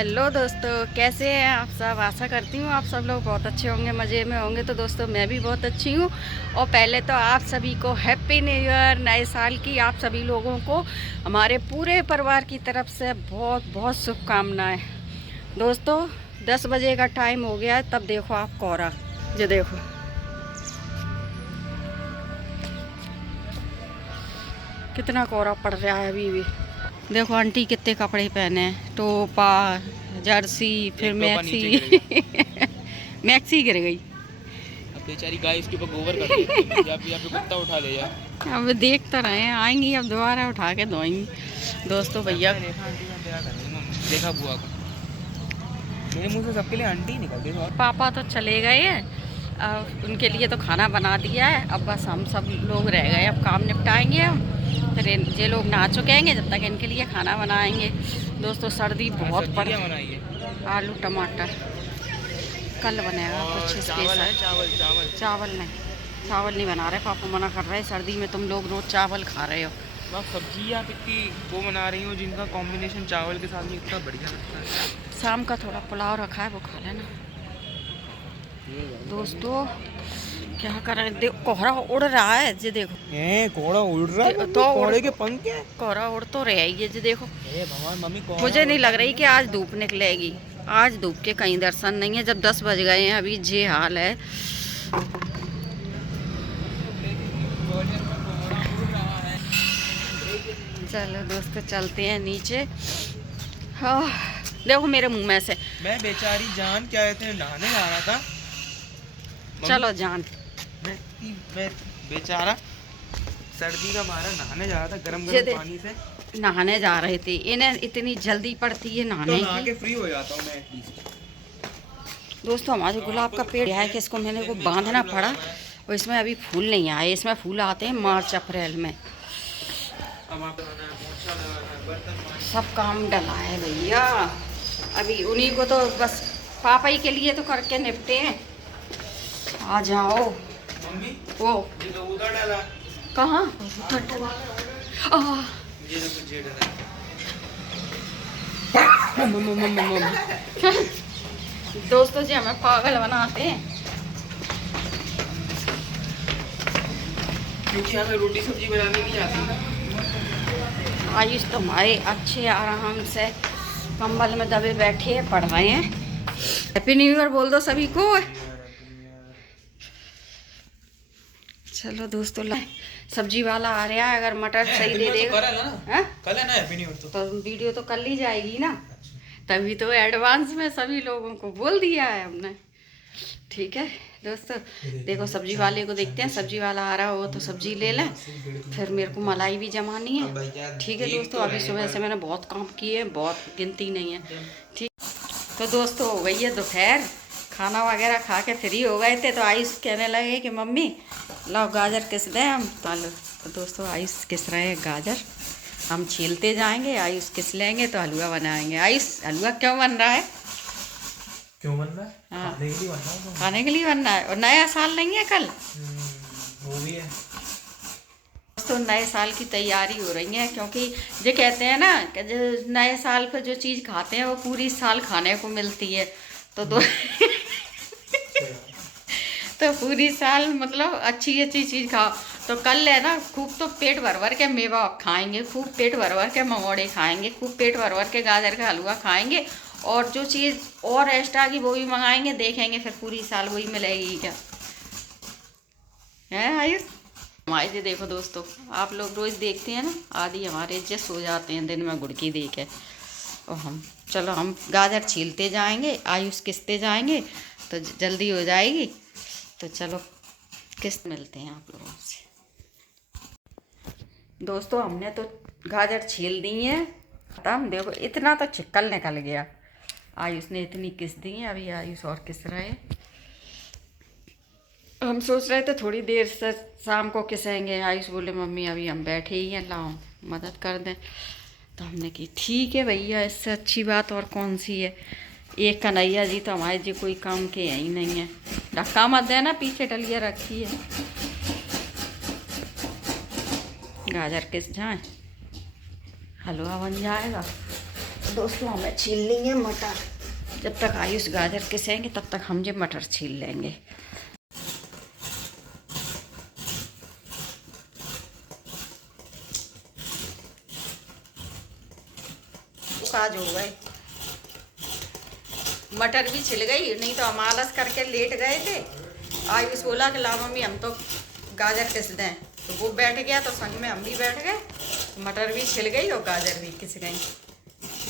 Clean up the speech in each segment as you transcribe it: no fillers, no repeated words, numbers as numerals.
Hello दोस्तों, कैसे हैं आप सब। आशा करती हूँ आप सब लोग बहुत अच्छे होंगे, मज़े में होंगे। तो दोस्तों मैं भी बहुत अच्छी हूँ। और पहले तो आप सभी को हैप्पी न्यू ईयर, नए साल की आप सभी लोगों को हमारे पूरे परिवार की तरफ से बहुत बहुत शुभकामनाएं। दोस्तों 10 बजे का टाइम हो गया है, तब देखो आप कोहरा, जो देखो कितना कोहरा पड़ रहा है अभी भी। देखो आंटी कितने कपड़े पहने हैं, टोपा, जर्सी, फिर मैक्सी मैक्सी गिर गई। अब बेचारी गाय इसके ऊपर गोबर कर रही है, या फिर कुत्ता उठा ले जा। अब देख तो रहे हैं, आएंगी अब दोबारा उठा के धोएंगी। दोस्तों भैया देखा बुआ को, मेरे मुंह से सबके लिए आंटी निकलती है। पापा तो चले गए हैं, अब उनके लिए तो खाना बना दिया है। अब बस हम सब लोग रह गए, अब काम निपटाएंगे हम। फिर ये लोग नहा चुकेंगे, जब तक इनके लिए खाना बनाएंगे। दोस्तों सर्दी बहुत पड़ रही है। आलू टमाटर कल बनेगा कुछ स्पेशल। चावल नहीं बना रहे, पापा मना कर रहे हैं। सर्दी में तुम लोग रोज चावल खा रहे हो। सब्जी आप इतनी वो बना रही हो जिनका कॉम्बिनेशन चावल के साथ में इतना बढ़िया लगता है। शाम का थोड़ा पुलाव रखा है, वो खा लेना। दोस्तों क्या कर रहे हैं, कोहरा उड़ रहा है जी, देखो कोहरा उड़ रहा है तो कोहरे के पंख है। कोहरा उड़ तो रहा है ये जी, देखो। भगवान मम्मी, मुझे नहीं लग रही कि आज धूप निकलेगी। आज धूप के कहीं दर्शन नहीं है, जब 10 बज गए हैं अभी ये हाल है। चलो दोस्तों चलते हैं नीचे। हाँ देखो मेरे मुंह में से मैं बेचारी जान क्या कहते हैं नहाने जा रहा था। चलो जान, मैं बेचारा सर्दी का मारा नहाने जा रहा था, गरम पानी से नहाने जा रहे थे। इन्हें इतनी जल्दी पड़ती है नहाने तो नहा के फ्री हो जाता हूँ मैं एटलीस्ट। दोस्तों हमारे गुलाब का पेड़ है कि इसको मैंने को बांधना पड़ा, और इसमें अभी फूल नहीं आए। इसमें फूल आते हैं मार्च अप्रैल में। सब काम डला है भैया, अभी उन्हीं को तो बस पापा ही के लिए तो करके निपटे हैं। आ जाओ। मम्मी वो ये तो उधर डाला, कहाँ उधर डाला? ये तो कुछ ये डाला। दोस्तों जी हमें पागल बनाते हैं, क्योंकि हमें रोटी सब्जी बनाने नहीं आती। आयुष तुम्हारे अच्छे आराम से कंबल में दबे बैठे पढ़ रहे हैं। हैप्पी न्यू ईयर बोल दो सभी को। चलो दोस्तों सब्जी वाला आ रहा है, अगर मटर सही दे देगा कल है ना हैप्पी न्यू ईयर, तो वीडियो तो कल ही जाएगी ना। तभी तो एडवांस में सभी लोगों को बोल दिया है हमने। ठीक है दोस्तों, देखो सब्जी वाले को देखते हैं, सब्जी वाला आ रहा हो तो सब्जी ले लें। फिर मेरे को मलाई भी जमानी है। ठीक है दोस्तों, अभी सुबह से मैंने बहुत काम किए, बहुत गिनती नहीं है। ठीक, तो दोस्तों हो गई है दोपहर, खाना वगैरह खा के फ्री हो गए थे। तो आयुष कहने लगे कि मम्मी लाओ गाजर किस दें हम। तो दोस्तों आयुष किस रहे हैं गाजर, हम छीलते जाएंगे, आयुष किस लेंगे तो हलवा बनाएंगे। आयुष हलवा क्यों बन रहा है? क्यों बन रहा है? हाँ खाने के लिए बन रहा है। खाने के लिए बन रहा है, और नया साल नहीं है कल। वो भी है तो नए साल की तैयारी हो रही है, क्योंकि ये कहते हैं ना कि जो नए साल पर जो चीज़ खाते हैं वो पूरी साल खाने को मिलती है। तो तो पूरी साल मतलब अच्छी अच्छी चीज़ खाओ। तो कल है ना खूब तो पेट भर भर के मेवा खाएंगे, खूब पेट भर भर के मंगोड़े खाएंगे, खूब पेट भर भर के गाजर का हलवा खाएंगे, और जो चीज़ और एक्स्ट्रा की वो भी मंगाएंगे। देखेंगे फिर पूरी साल वही मिलेगी क्या है आयुष हमारे। जी देखो दोस्तों, आप लोग रोज़ देखते हैं ना, आदि हमारे जस हो जाते हैं दिन में गुड़की दे के। और हम चलो हम गाजर छीलते जाएंगे, आयुष किसते जाएंगे तो जल्दी हो जाएगी। तो चलो किस्त मिलते हैं आप लोगों से। दोस्तों हमने तो गाजर छील दी है खत्म। देखो इतना तो चिक्कल निकल गया। आयुष ने इतनी किस्त दी है, अभी आयुष और किस रहे हैं। हम सोच रहे थे थोड़ी देर से शाम को किसेंगे। आयुष बोले मम्मी अभी हम बैठे ही हैं, लाओ मदद कर दें। तो हमने की ठीक है भैया, इससे अच्छी बात और कौन सी है। एक कन्हैया जी तो हमारे जी कोई काम के ही नहीं है। धक्का मत देना, पीछे डलिया रखी है। गाजर किस जाए, हलवा बन जाएगा। दोस्तों हमें छील लेंगे मटर। जब तक आयुष गाजर किसेंगे तब तक हम जो मटर छील लेंगे। काज हो गए, मटर भी छिल गई, नहीं तो हम आलस करके लेट गए थे। आयुष बोला कि ला मम्मी हम तो गाजर किस दें, तो वो बैठ गया तो संग में हम भी बैठ गए। मटर भी छिल गई और गाजर भी किस गई।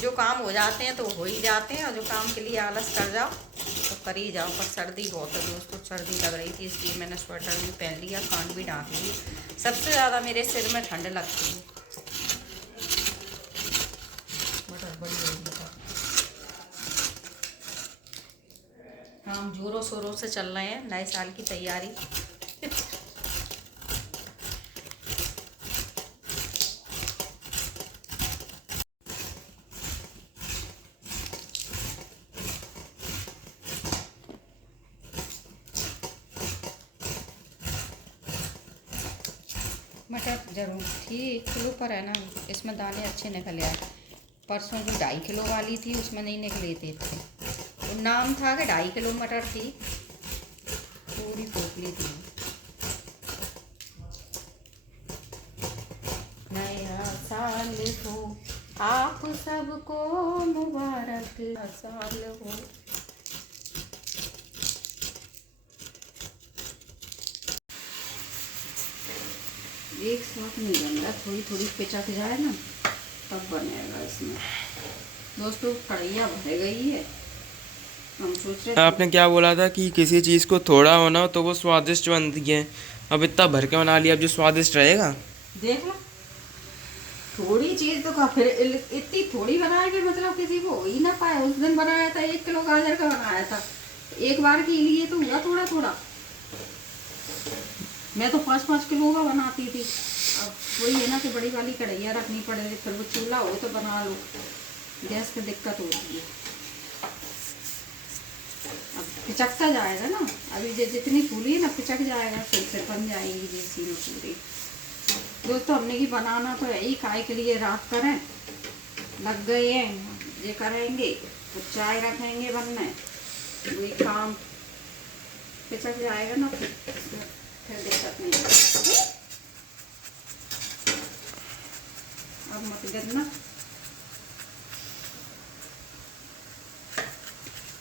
जो काम हो जाते हैं तो हो ही जाते हैं, और जो काम के लिए आलस कर जाओ तो कर ही जाओ। पर सर्दी बहुत है दोस्तों, सर्दी लग रही थी इसलिए मैंने स्वेटर भी पहन लिया, कान भी ढाँक लिए। सबसे ज़्यादा मेरे सिर में ठंड लगती है। मटर बड़ी हम जोरों शोरों से चल रहे हैं नए साल की तैयारी। मटर जरूर थी 1 किलो पर है ना, इसमें दाने अच्छे निकले आए। परसों जो 2.5 किलो वाली थी उसमें नहीं निकले थे। तो नाम था कि 2.5 किलो मटर थी, पूरी पोटली थी। नया साल हो आप सबको मुबारक साल हो। एक साथ नहीं बन रहा, थोड़ी थोड़ी पिचक जाए ना तब बनेगा इसमें। दोस्तों कढ़ैया भर गई है, हम सोच रहे आपने क्या बोला था कि किसी चीज़ को थोड़ा होना हो तो वो स्वादिष्ट बनती है। अब इतना भर के बना लिया, अब जो स्वादिष्ट रहेगा। देख लो, थोड़ी चीज तो फिर इतनी थोड़ी बनाएगी, मतलब किसी को हो ही ना पाए। उस दिन बनाया था 1 किलो गाजर का बनाया था, एक बार के लिए तो हुआ थोड़ा थोड़ा। मैं तो 5-5 किलो का बनाती थी। अब वही है ना कि बड़ी वाली कढ़ैया रखनी पड़ेगी, फिर वो चूल्हा हो तो बना लो, गैस की दिक्कत होती है। अब पिचकता जाएगा ना, अभी जितनी फूली है ना पिचक जाएगा, फिर बन जाएगी जैसी में पूरी। दोस्तों हमने की बनाना तो यही काय के लिए रात करें लग गए हैं, ये करेंगे तो चाय रखेंगे बनने, वही काम पिचक जाएगा ना, फिर दिक्कत नहीं है। अब मत गिरना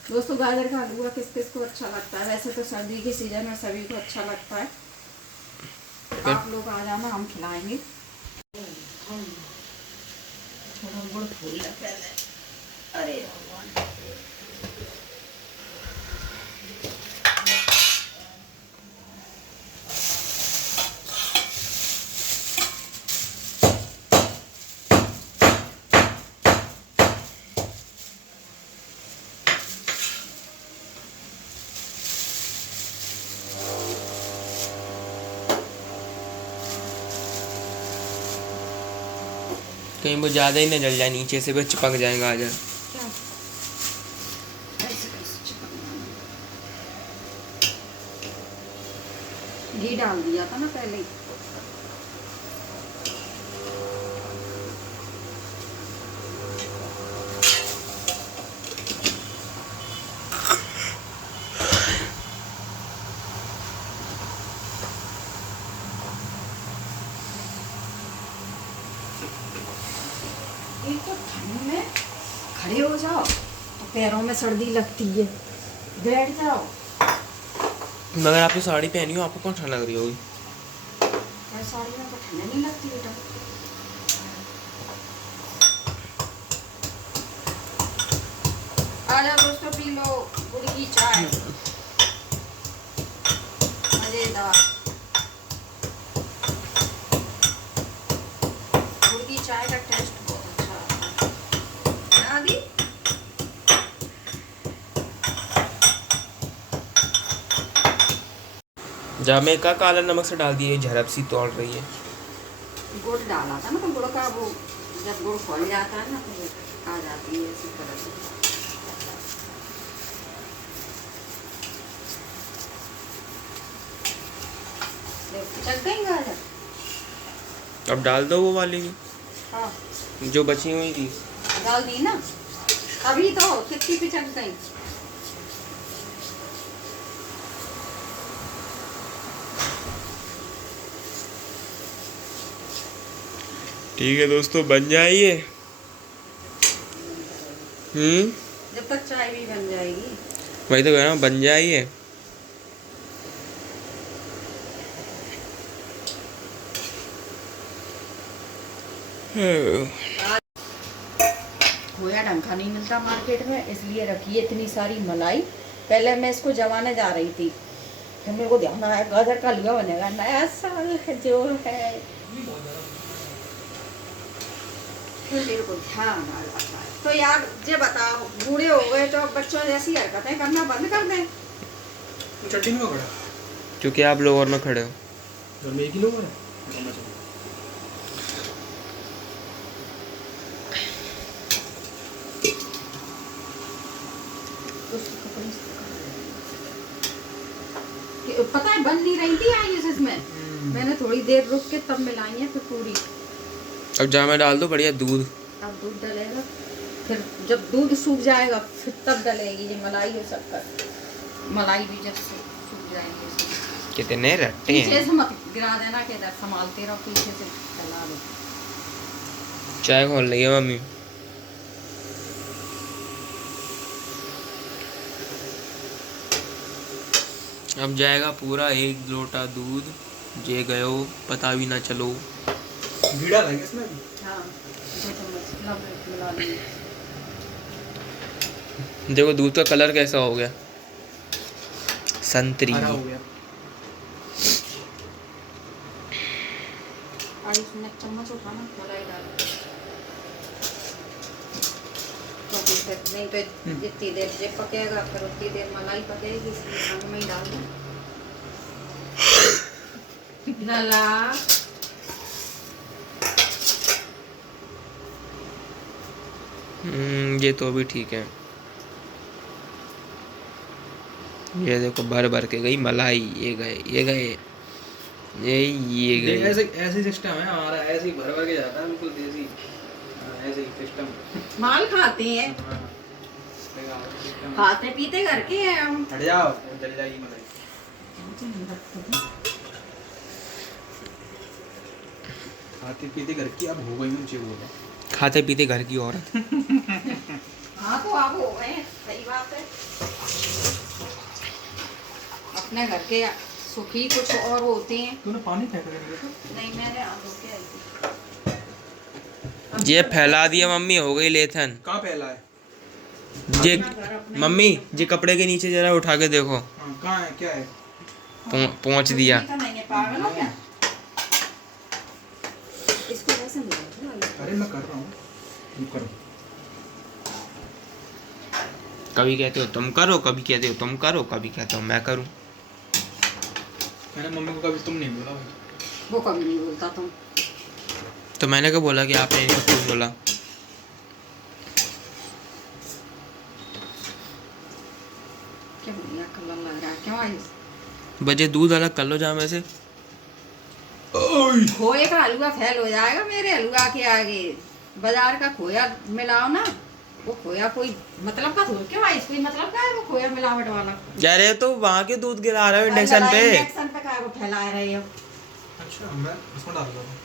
दोस्तों। गाजर का हलवा किस किस को अच्छा लगता है? वैसे तो सर्दी के सीजन में सभी को अच्छा लगता है। आप लोग आ जाना, हम खिलाएंगे। थोड़ा गुड़ फूल लग रहा है। अरे भगवान, कहीं वो ज़्यादा ही न जल जाए, नीचे से वो चिपक जाएगा गाजर। घी डाल दिया था ना पहले ही। एक तो ठंड में खड़े हो जाओ तो पैरों में सर्दी लगती है, बैठ जाओ। मगर आपने साड़ी पहनी हो, आपको कौन ठंड लग रही होगी? साड़ी में तो ठंड नहीं लगती बेटा। आ जाओ दोस्तों, पी लो गुड़ की चाय, मजेदार गुड़ की चाय का टेस्ट बहुत अच्छा है ना दी। जामे का काला नमक से डाल दिए, झरप सी तोड़ रही है। गुड़ डाला था ना, तो गुड़ का वो जब गुड़ खोल जाता है ना तो आ जाती है इसी तरह से। चल गई गाजर, अब डाल दो वो वाली हाँ जो बची हुई थी। डाल दी ना, अभी तो कितनी पिचक गई। ठीक है दोस्तों, बन जाइए। जब तक चाय भी बन जाएगी। वही तो कह रहा हूँ, बन जाइए। खोया ढंग का नहीं मिलता मार्केट में, इसलिए रखी है इतनी सारी मलाई। पहले मैं इसको जमाने जा रही थी, फिर मेरे को ध्यान आया गाजर का हलवा बनेगा, नया साल है जो है, फिर मेरे को ध्यान आ जाता है। तो यार ये बताओ, बूढ़े हो गए तो अब बच्चों जैसी हरकतें करना बंद कर दें? चट्टी में खड़ा क्योंकि आप लोग और में खड़े हो। घर में एक ही लोग हैं। पता है बन नहीं रही थी आइस इसमें, मैंने थोड़ी देर रुक के तब मिलाई है फिर पूरी। अब जामे डाल दो बढ़िया दूध। अब दूध डलेगा, फिर जब दूध सूख जाएगा फिर तब डलेगी ये मलाई है सबका। मलाई भी जब सूख जाएंगे इसमें। कितने रट्टे पीछे हैं। से मत गिरा देना, कि इधर संभालते रहो, पीछे से चला दो। चाय खोल रही है मम्मी। अब जाएगा पूरा 1 लोटा दूध, जे गयो पता भी ना चलो। भीड़ा था इसमें भी। हाँ, 2 चम्मच नमक मिला दी। देखो दूध का कलर कैसा हो गया, संतरी। हरा हो गया। और इसमें 1 चम्मच उठाना, मलाई डाल। क्योंकि फिर नहीं तो जितनी देर जे पकेगा फिर उतनी देर मलाई पकेगी, इसलिए संग में ही डाल दो। लला ये तो अभी ठीक है। ये देखो भर भर के गई मलाई, ये गए ये गए ये गए। ऐसे ऐसे सिस्टम है हमारा, ऐसे ही भर भर के जाता है बिल्कुल देसी। ऐसे ही सिस्टम माल खाते हैं, खाते पीते करके हैं हम। हट जाओ, जल जाएगी मलाई। खाते पीते घर की अब हो गई मुझे बोला। खाते पीते घर की औरत। हाँ तो आप हो गए, सही बात है। अपने घर के सुखी कुछ और होते हैं। तूने पानी फेंका था? नहीं, मैंने आलू के आई थी। ये फैला दिया मम्मी, हो गई लेथन। कहाँ फैला है? जे मम्मी जे कपड़े के नीचे जरा उठा के देखो। हाँ, कहाँ है, क्या है? पहुंच दिया। तो नहीं है, पागल हो क्या? इसको ऐसे नहीं करना। अरे मैं कर रहा हूँ, तुम करो। कभी कहते हो तुम करो, कभी कहते हो तुम करो, कभी कहते हो मैं करूं। मैंने मम्मी को कभी तुम नहीं बोला भाई। वो कभी नहीं बोलता तुम। तो मैंने क्या बोला कि आपने इनको क्यों बोला? क्या बढ़िया कलर लग रहा है, क्यों आई? बजे दूध अलग कर लो जामे से। खोए का हलवा फेल हो जाएगा मेरे हलवा के आगे। बाजार का खोया मिलाओ ना, वो खोया कोई मतलब का थोड़ा, क्यों आई? कोई मतलब का है वो खोया मिलावट वाला? जा रहे तो वहाँ के दूध गिरा रहे हो इंडक्शन पे। इंडक्शन पे काय को फैला रहे हो? अच्छा, मैं इसमें डाल रहा हूँ।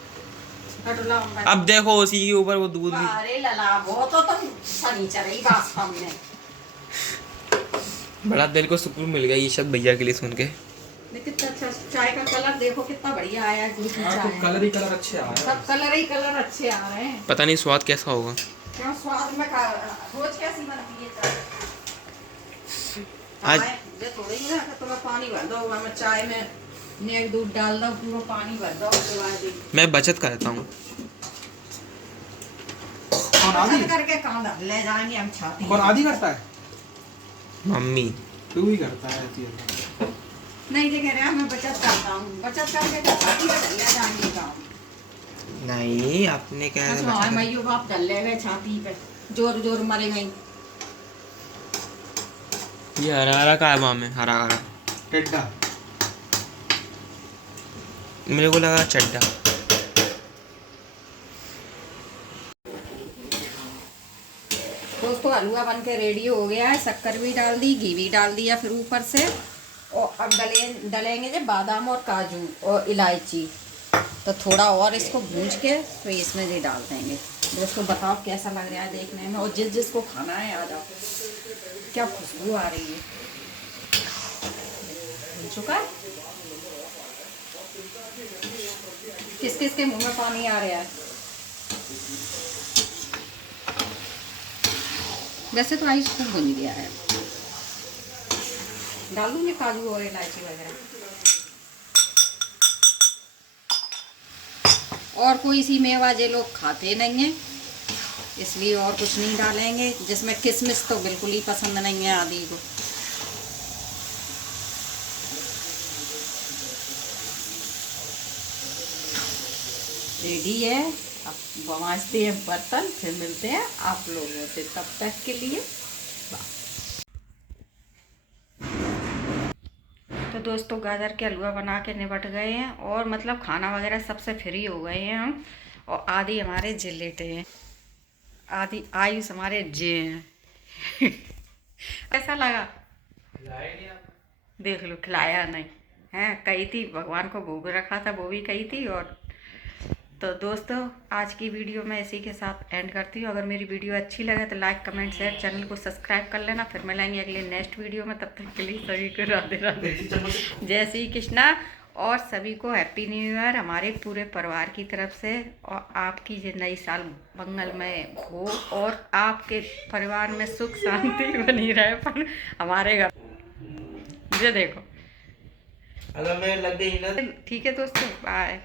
कटला मैं। अब देखो उसी के ऊपर वो दूध भी। अरे लला, वो तो तुम सनीचर ही बात हमने। बड़ा दिल को सुकून मिल गया ये शब्द भैया के लिए सुन के। कितना अच्छा चाय का कलर देखो, कितना बढ़िया आया है। हाँ, तो कलर ही कलर अच्छे आ रहे हैं। सब कलर ही कलर अच्छे आ रहे हैं। पता नहीं स्वाद कैसा होगा। क्या स्वाद में रोज कैसी बनती है चाय? आज ये थोड़ी ही ना कि तुम्हें पानी भर दो, मैं चाय में नेक दूध डाल दो, पूरा पानी भर दो, उसके बाद मैं बचत करता हूँ। कौन आदि? करके कहाँ ले जाएंगे हम छाती? कौन आदि करता है? मम्मी तू ही करता है ऐसी। नहीं ये कह रहे हैं मैं बचत करता हूँ, बचत करके तो छाती पे ले जाएंगे गाँव। नहीं आपने क्या अच्छा मईयो बाप डल ले गए छाती पे, जोर जोर मरे गई। ये हरा हरा का है वहाँ में, हरा हरा टेड्डा। मेरे को लगा चड्डा। दोस्तों हलवा बन के रेडी हो गया है, शक्कर भी डाल दी, घी भी डाल दिया फिर ऊपर से। और अब डलेंगे जो बादाम और काजू और इलायची। तो थोड़ा और इसको भूंज के तो इसमें भी डाल देंगे। दोस्तों बताओ कैसा लग रहा है देखने में, और जिसको खाना है आ जाओ। क्या खुशबू आ रही है, बन चुका है। किस किस के मुंह में पानी आ रहा है। वैसे तो आइस खूब बन गया है। डाल दूंगी काजू और इलायची वगैरह। और कोई सी मेवा जो लोग खाते नहीं हैं इसलिए और कुछ नहीं डालेंगे। जिसमें किशमिश तो बिल्कुल ही पसंद नहीं है आदि को। रेडी है। अब मांजते हैं बर्तन, फिर मिलते हैं आप लोगों से, तब तक के लिए तो दोस्तों गाजर के हलवा बना के निपट गए हैं और मतलब खाना वगैरह सबसे फ्री हो गए हैं हम। और आदि हमारे जे लेटे हैं, आदि आयुष हमारे जे हैं। कैसा लगा देख लो, खिलाया नहीं है, कही थी भगवान को भोग रखा था वो भी कही थी। और तो दोस्तों आज की वीडियो मैं इसी के साथ एंड करती हूँ। अगर मेरी वीडियो अच्छी लगे तो लाइक कमेंट शेयर, चैनल को सब्सक्राइब कर लेना। फिर मिलेंगे अगले नेक्स्ट वीडियो में, तब तक के लिए सभी को राधे राधे, जय श्री कृष्णा। और सभी को हैप्पी न्यू ईयर हमारे पूरे परिवार की तरफ से। और आपकी ये नई साल मंगलमय हो और आपके परिवार में सुख शांति बनी रहे। पर हमारे घर ये देखो अगर मैं लग गई ना। ठीक है दोस्तों, बाय।